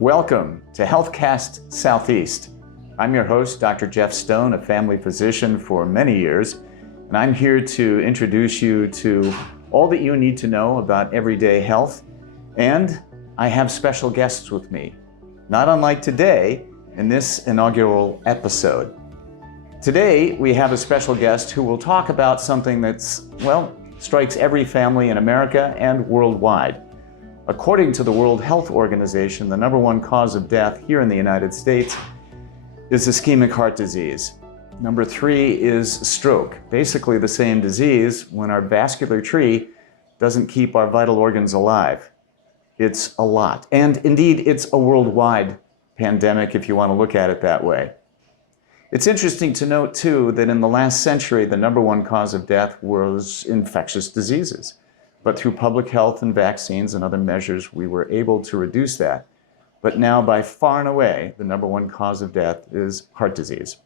Welcome to HealthCast Southeast. I'm your host, Dr. Jeff Stone, a family physician for many years, and I'm here to introduce you to all that you need to know about everyday health, and I have special guests with me, not unlike today in this inaugural episode. Today, we have a special guest who will talk about something that's, strikes every family in America and worldwide. According to the World Health Organization, the number one cause of death here in the United States is ischemic heart disease. Number 3 is stroke, basically the same disease when our vascular tree doesn't keep our vital organs alive. It's a lot. And indeed, it's a worldwide pandemic if you want to look at it that way. It's interesting to note, too, that in the last century, the number one cause of death was infectious diseases. But through public health and vaccines and other measures, we were able to reduce that. But now, by far and away, the number one cause of death is heart disease.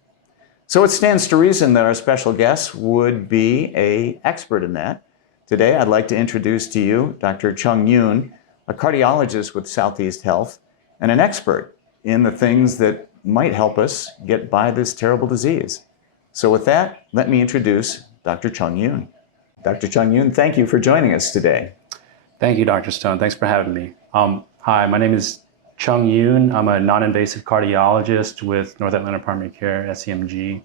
So it stands to reason that our special guest would be an expert in that. Today, I'd like to introduce to you Dr. Chong Yun, a cardiologist with Southeast Health, and an expert in the things that might help us get by this terrible disease. So with that, let me introduce Dr. Chong Yun. Dr. Chung Yoon, thank you for joining us today. Thank you, Dr. Stone. Thanks for having me. Hi, my name is Chung Yoon. I'm a non-invasive cardiologist with North Atlanta Primary Care, SEMG.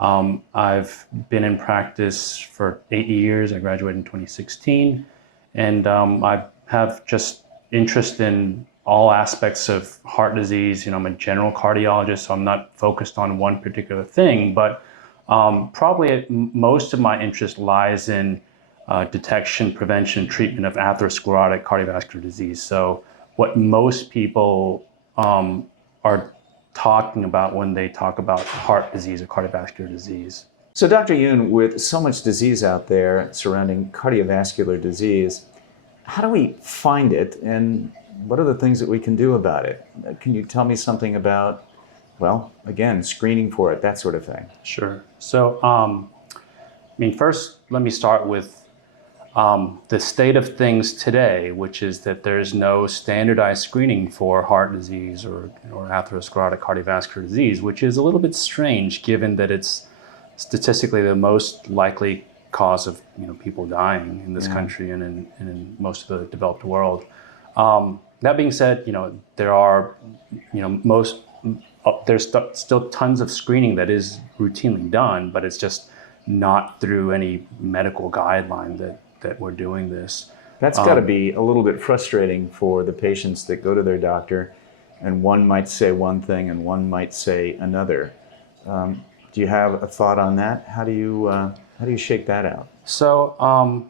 I've been in practice for 8 years. I graduated in 2016. And I have just interest in all aspects of heart disease. I'm a general cardiologist, so I'm not focused on one particular thing, but probably most of my interest lies in detection, prevention, treatment of atherosclerotic cardiovascular disease. So what most people are talking about when they talk about heart disease or cardiovascular disease. So Dr. Yoon, with so much disease out there surrounding cardiovascular disease, how do we find it and what are the things that we can do about it? Can you tell me something about, again, screening for it, that sort of thing? Sure. So, first, let me start with the state of things today, which is that there's no standardized screening for heart disease or atherosclerotic cardiovascular disease, which is a little bit strange given that it's statistically the most likely cause of people dying in this country and in most of the developed world. That being said, there are, there's still tons of screening that is routinely done, but it's just not through any medical guideline that we're doing this. That's got to be a little bit frustrating for the patients that go to their doctor, and one might say one thing and one might say another. Do you have a thought on that? How do you shake that out? So,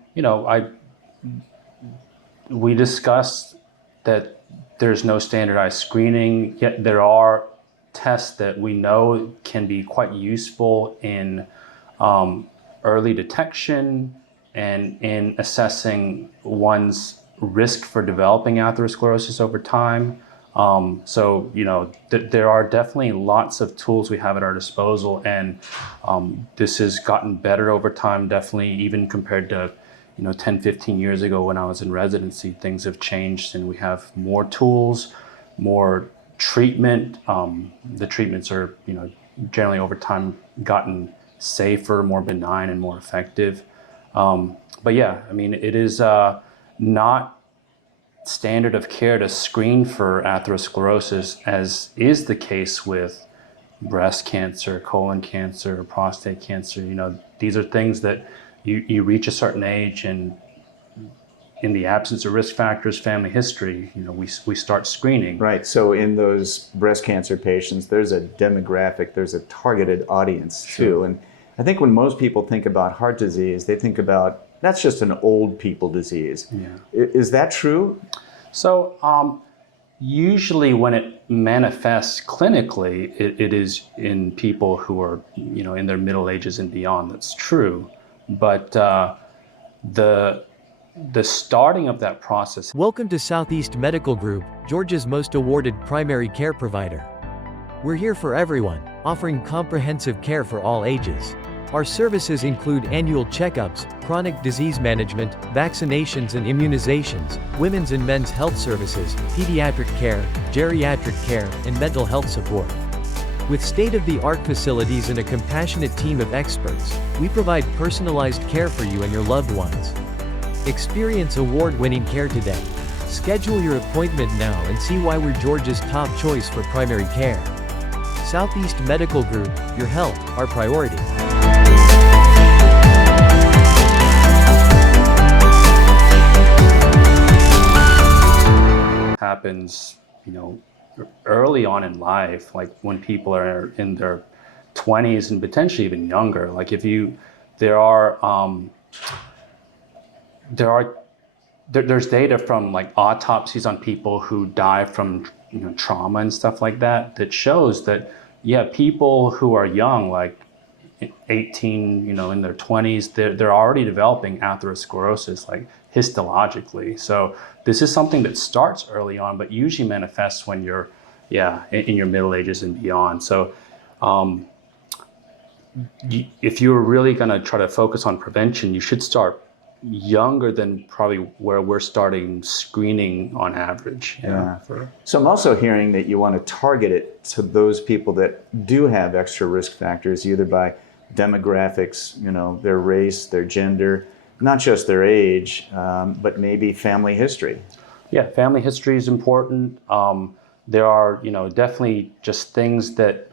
we discussed that there's no standardized screening, yet there are tests that we know can be quite useful in early detection and in assessing one's risk for developing atherosclerosis over time. There are definitely lots of tools we have at our disposal, and this has gotten better over time, definitely even compared to 10, 15 years ago when I was in residency. Things have changed and we have more tools, more treatment. The treatments are, generally over time gotten safer, more benign, and more effective. It is not standard of care to screen for atherosclerosis, as is the case with breast cancer, colon cancer, prostate cancer. These are things that you reach a certain age, and in the absence of risk factors, family history, we start screening. Right. So in those breast cancer patients, there's a demographic, there's a targeted audience too. And I think when most people think about heart disease, they think about that's just an old people disease. Yeah. Is that true? So usually when it manifests clinically, it is in people who are in their middle ages and beyond. That's true. But the starting of that process. Welcome to Southeast Medical Group, Georgia's most awarded primary care provider. We're here for everyone, offering comprehensive care for all ages. Our services include annual checkups, chronic disease management, vaccinations and immunizations, women's and men's health services, pediatric care, geriatric care, and mental health support. With state-of-the-art facilities and a compassionate team of experts, we provide personalized care for you and your loved ones. Experience award-winning care today. Schedule your appointment now and see why we're Georgia's top choice for primary care. Southeast Medical Group, your health, our priority. Happens, early on in life, like when people are in their 20s and potentially even younger. Like there's data from like autopsies on people who die from trauma and stuff like that shows that people who are young, like 18, in their 20s, they're already developing atherosclerosis, like histologically. So this is something that starts early on, but usually manifests when you're in your middle ages and beyond. So if you're really going to try to focus on prevention, you should start younger than probably where we're starting screening on average. So I'm also hearing that you want to target it to those people that do have extra risk factors, either by demographics, their race, their gender, not just their age, but maybe family history. Yeah, family history is important. There are, definitely just things that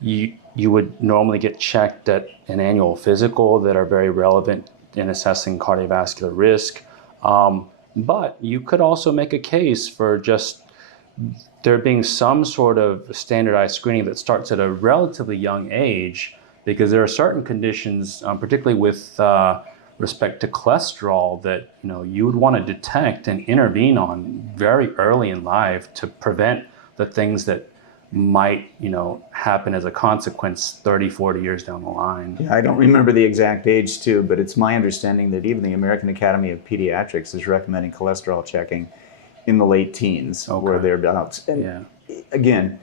you would normally get checked at an annual physical that are very relevant in assessing cardiovascular risk. But you could also make a case for just there being some sort of standardized screening that starts at a relatively young age, because there are certain conditions, particularly with respect to cholesterol, that you would want to detect and intervene on very early in life to prevent the things that might happen as a consequence 30, 40 years down the line. Yeah, I don't remember the exact age too, but it's my understanding that even the American Academy of Pediatrics is recommending cholesterol checking in the late teens or thereabouts. And again,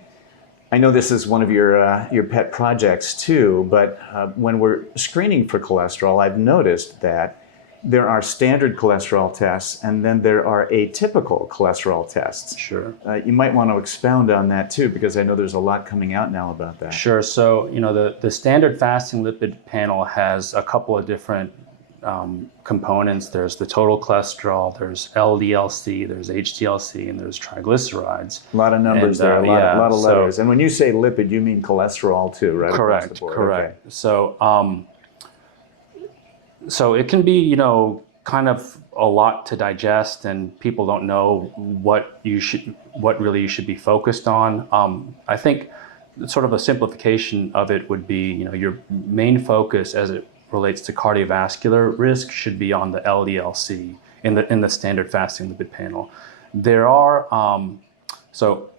I know this is one of your pet projects too, but when we're screening for cholesterol, I've noticed that there are standard cholesterol tests, and then there are atypical cholesterol tests. Sure. You might want to expound on that too, because I know there's a lot coming out now about that. Sure. So, the standard fasting lipid panel has a couple of different components. There's the total cholesterol, there's LDL-C, there's HDL-C, and there's triglycerides. A lot of numbers there, a lot of letters. And when you say lipid, you mean cholesterol too, right? Correct, correct. Okay. So it can be, kind of a lot to digest, and people don't know what really you should be focused on. I think sort of a simplification of it would be, your main focus as it relates to cardiovascular risk should be on the LDL-C in the standard fasting lipid panel. There are, so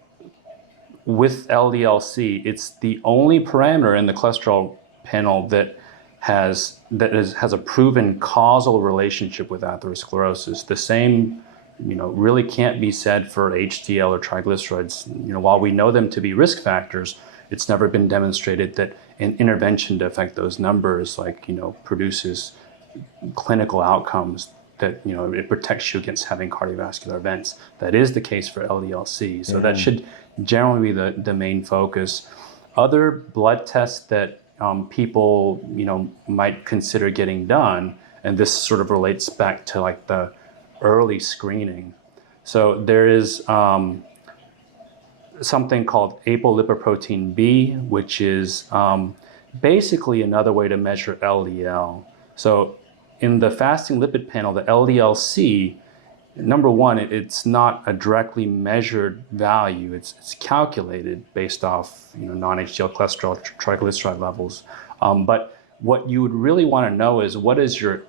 with LDL-C, it's the only parameter in the cholesterol panel that has a proven causal relationship with atherosclerosis. The same, really can't be said for HDL or triglycerides. While we know them to be risk factors, it's never been demonstrated that an intervention to affect those numbers, produces clinical outcomes that, it protects you against having cardiovascular events. That is the case for LDL-C. So that should generally be the main focus. Other blood tests that people, might consider getting done, and this sort of relates back to like the early screening. So there is something called apolipoprotein B, which is basically another way to measure LDL. So in the fasting lipid panel, the LDL-C, number one, it's not a directly measured value. It's calculated based off non-HDL cholesterol, triglyceride levels. But what you would really want to know is what is your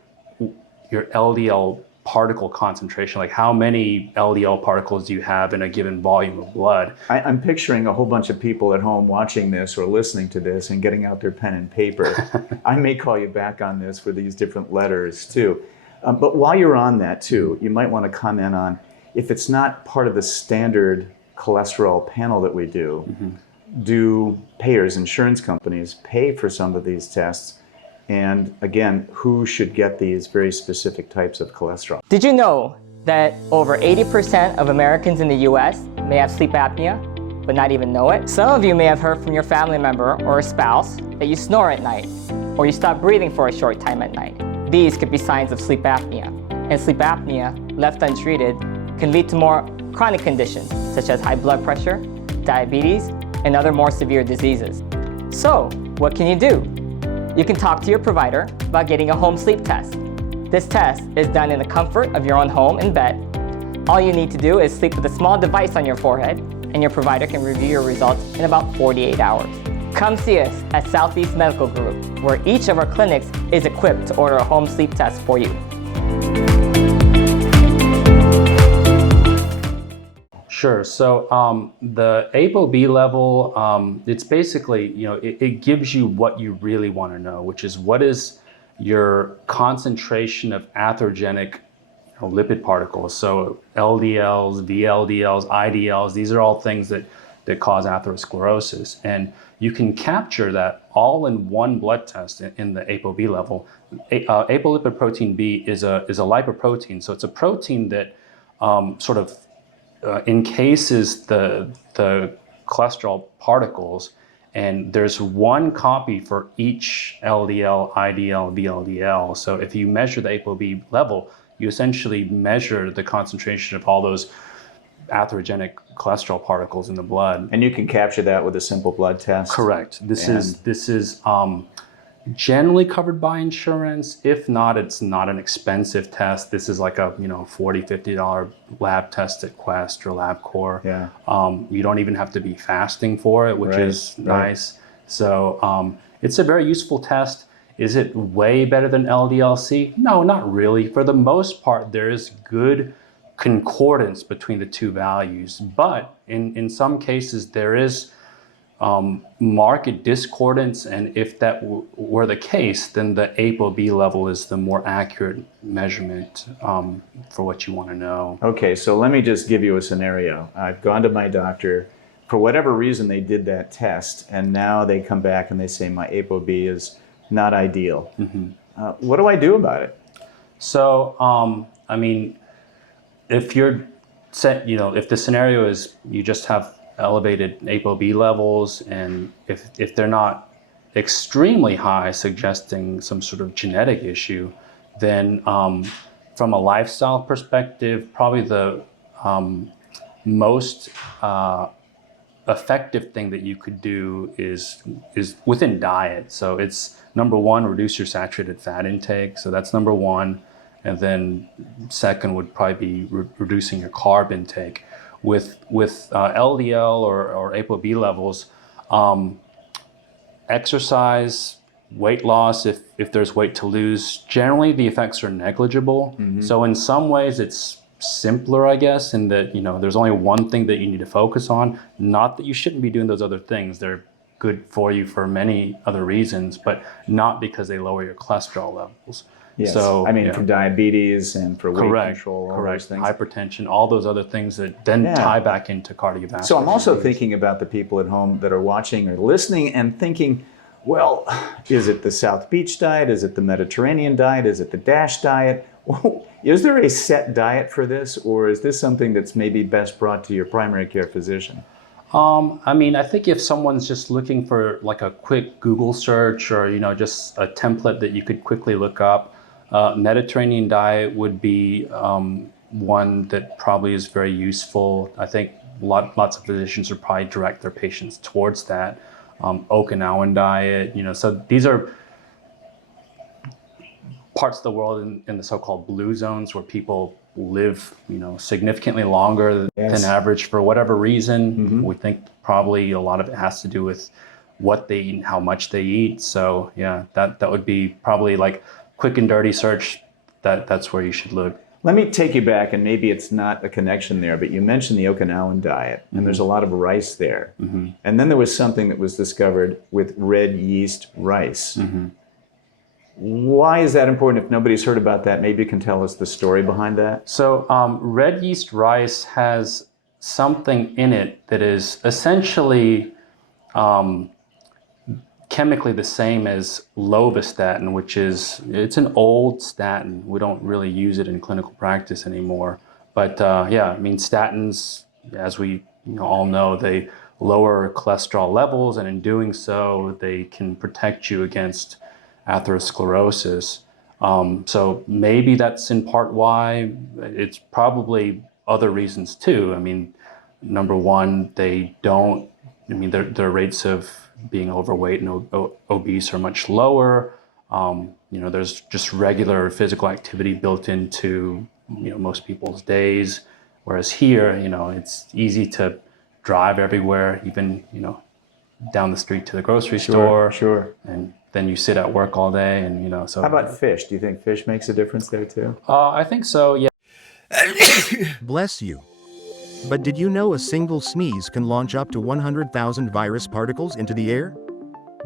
LDL particle concentration? Like how many LDL particles do you have in a given volume of blood? I'm picturing a whole bunch of people at home watching this or listening to this and getting out their pen and paper. I may call you back on this for these different letters too. But while you're on that too, you might want to comment on, if it's not part of the standard cholesterol panel that we do, do payers, insurance companies, pay for some of these tests? And again, who should get these very specific types of cholesterol? Did you know that over 80% of Americans in the US may have sleep apnea, but not even know it? Some of you may have heard from your family member or a spouse that you snore at night, or you stop breathing for a short time at night. These could be signs of sleep apnea. And sleep apnea, left untreated, can lead to more chronic conditions, such as high blood pressure, diabetes, and other more severe diseases. So, what can you do? You can talk to your provider about getting a home sleep test. This test is done in the comfort of your own home and bed. All you need to do is sleep with a small device on your forehead, and your provider can review your results in about 48 hours. Come see us at Southeast Medical Group, where each of our clinics is equipped to order a home sleep test for you. Sure. So the ApoB level, it's basically, it gives you what you really want to know, which is what is your concentration of atherogenic lipid particles. So LDLs, VLDLs, IDLs, these are all things that cause atherosclerosis. And you can capture that all in one blood test in the ApoB level. Apolipoprotein B is a lipoprotein. So it's a protein that sort of encases the cholesterol particles, and there's one copy for each LDL, IDL, VLDL. So if you measure the ApoB level, you essentially measure the concentration of all those atherogenic cholesterol particles in the blood. And you can capture that with a simple blood test? Correct. This is generally covered by insurance. If not, it's not an expensive test. This is like a $40, $50 lab test at Quest or LabCorp. Yeah. You don't even have to be fasting for it, which is nice. So it's a very useful test. Is it way better than LDL-C? No, not really. For the most part, there is good concordance between the two values. But in some cases, there is marked discordance, and if that were the case, then the ApoB level is the more accurate measurement for what you want to know. Okay, so let me just give you a scenario. I've gone to my doctor. For whatever reason, they did that test, and now they come back and they say my ApoB is not ideal. Mm-hmm. What do I do about it? So, I mean, if you're set, if the scenario is you just have elevated ApoB levels, and if they're not extremely high, suggesting some sort of genetic issue, then from a lifestyle perspective, probably the most effective thing that you could do is within diet. So it's number one, reduce your saturated fat intake. So that's number one. And then second would probably be reducing your carb intake. With LDL or ApoB levels, exercise, weight loss, if there's weight to lose, generally the effects are negligible. Mm-hmm. So in some ways it's simpler, I guess, in that there's only one thing that you need to focus on. Not that you shouldn't be doing those other things. They're good for you for many other reasons, but not because they lower your cholesterol levels. Yes. So, for diabetes and for weight control, all those things. Hypertension, all those other things that then tie back into cardiovascular. So I'm also thinking about the people at home that are watching or listening and thinking, well, is it the South Beach diet? Is it the Mediterranean diet? Is it the DASH diet? Is there a set diet for this, or is this something that's maybe best brought to your primary care physician? I think if someone's just looking for like a quick Google search or, just a template that you could quickly look up, Mediterranean diet would be one that probably is very useful. I think lots of physicians would probably direct their patients towards that. Okinawan diet, so these are parts of the world in the so-called blue zones where people live, significantly longer than average for whatever reason. Mm-hmm. We think probably a lot of it has to do with what they eat and how much they eat. So yeah, that would be probably like quick and dirty search. That's where you should look. Let me take you back, and maybe it's not a connection there, but you mentioned the Okinawan diet, and there's a lot of rice there. Mm-hmm. And then there was something that was discovered with red yeast rice. Mm-hmm. Why is that important? If nobody's heard about that, maybe you can tell us the story behind that. So red yeast rice has something in it that is essentially chemically the same as lovastatin, which it's an old statin. We don't really use it in clinical practice anymore. But yeah, I mean, statins, as we all know, they lower cholesterol levels, and in doing so, they can protect you against atherosclerosis. So maybe that's in part why. It's probably other reasons too. I mean, number one, their rates of being overweight and obese are much lower. There's just regular physical activity built into most people's days, whereas here, it's easy to drive everywhere, even down the street to the grocery store. Sure. And then you sit at work all day, and so. How about fish? Do you think fish makes a difference there too? I think so. Yeah. Bless you. But did you know a single sneeze can launch up to 100,000 virus particles into the air?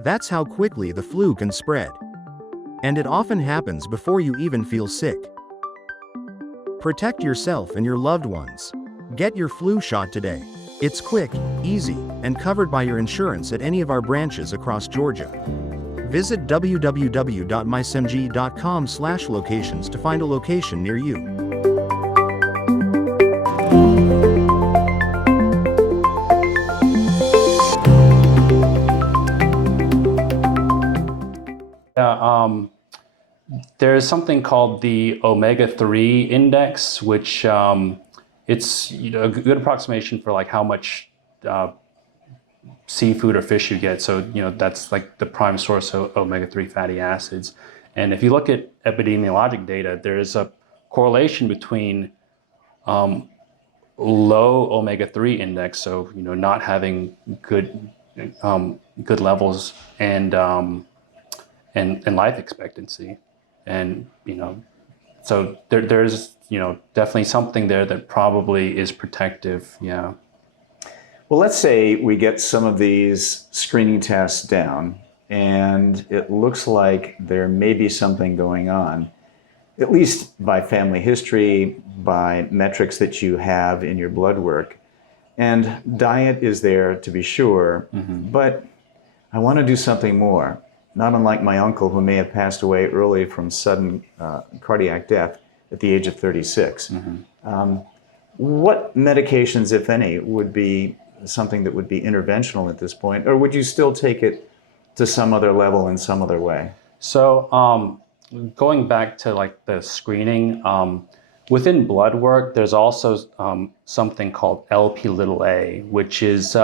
That's how quickly the flu can spread. And it often happens before you even feel sick. Protect yourself and your loved ones. Get your flu shot today. It's quick, easy, and covered by your insurance at any of our branches across Georgia. Visit www.mysemg.com/locations to find a location near you. There's something called the Omega3 Index, which it's a good approximation for like how much seafood or fish you get. So that's like the prime source of omega-3 fatty acids. And if you look at epidemiologic data, there is a correlation between low omega-3 index, so not having good levels, and life expectancy. And so there's definitely something there that probably is protective. Yeah. Well, let's say we get some of these screening tests down and it looks like there may be something going on, at least by family history, by metrics that you have in your blood work. And diet is there to be sure, but I want to do something more. Not unlike my uncle, who may have passed away early from sudden cardiac death at the age of 36. What medications, if any, would be something that would be interventional at this point, or would you still take it to some other level in some other way? So going back to like the screening, within blood work, there's also something called LP(a), which is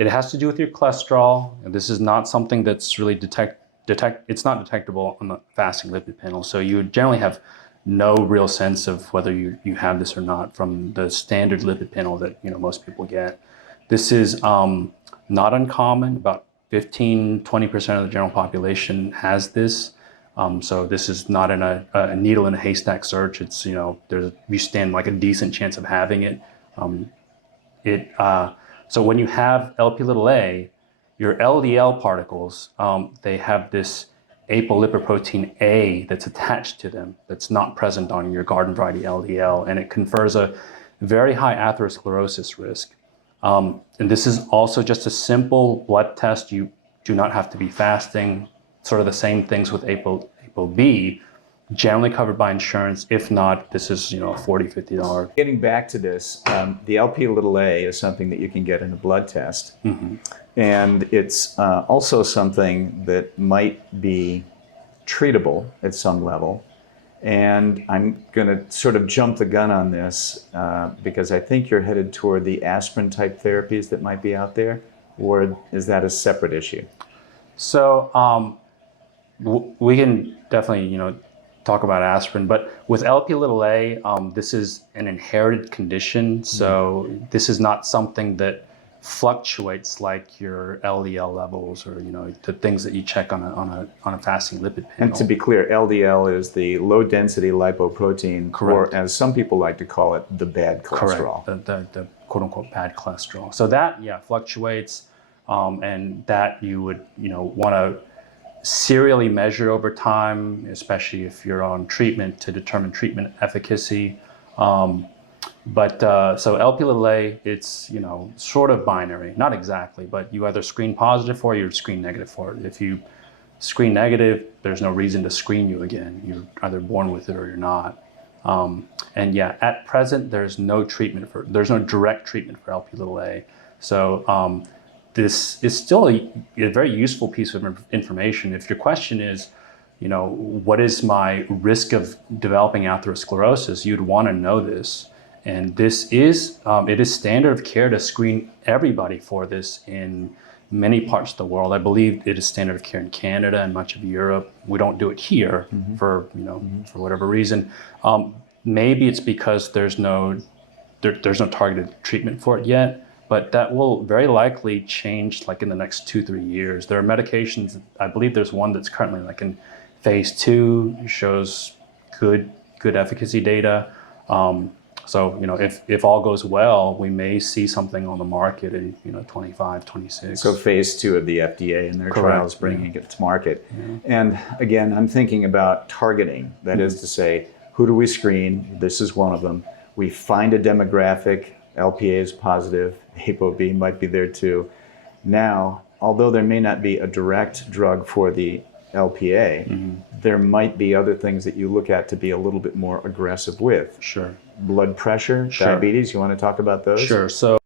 it has to do with your cholesterol. And this is not something that's really it's not detectable on the fasting lipid panel. So you generally have no real sense of whether you have this or not from the standard lipid panel that most people get. This is not uncommon. About 15-20% of the general population has this. So this is not in a needle in a haystack search. It's you stand like a decent chance of having it. So when you have LP(a), your LDL particles, they have this apolipoprotein A that's attached to them that's not present on your garden variety LDL, and it confers a very high atherosclerosis risk. And this is also just a simple blood test. You do not have to be fasting. Sort of the same things with ApoB, generally covered by insurance. If not, this is $40, $50. Getting back to this, the LP(a) is something that you can get in a blood test. And it's also something that might be treatable at some level. And I'm going to sort of jump the gun on this because I think you're headed toward the aspirin type therapies that might be out there, or is that a separate issue? So we can definitely, talk about aspirin, but with LP(a), this is an inherited condition. So this is not something that fluctuates like your LDL levels or the things that you check on a fasting lipid panel. And to be clear, LDL is the low density lipoprotein, correct, or as some people like to call it, the bad cholesterol. Correct, the quote unquote bad cholesterol. So that fluctuates, and that you would want to serially measure over time, especially if you're on treatment, to determine treatment efficacy. So LP(a), it's sort of binary, not exactly, but you either screen positive for it or screen negative for it. If you screen negative, there's no reason to screen you again. You're either born with it or you're not. And yeah, at present, there's no direct treatment for LP(a). So this is still a very useful piece of information. If your question is, what is my risk of developing atherosclerosis, you'd want to know this. And this is, it is standard of care to screen everybody for this in many parts of the world. I believe it is standard of care in Canada and much of Europe. We don't do it here for whatever reason. Maybe it's because there's no targeted treatment for it yet, but that will very likely change like in the next 2-3 years. There are medications, I believe there's one that's currently like in phase 2, shows good efficacy data. So, if all goes well, we may see something on the market in, 25, 26. So phase 2 of the FDA and their Correct. trials bringing it to market. And again, I'm thinking about targeting. That is to say, who do we screen? This is one of them. We find a demographic, LPA is positive, ApoB might be there too. Now, although there may not be a direct drug for the LPA, there might be other things that you look at to be a little bit more aggressive with. Sure. Blood pressure, Sure. diabetes, you want to talk about those? Sure. So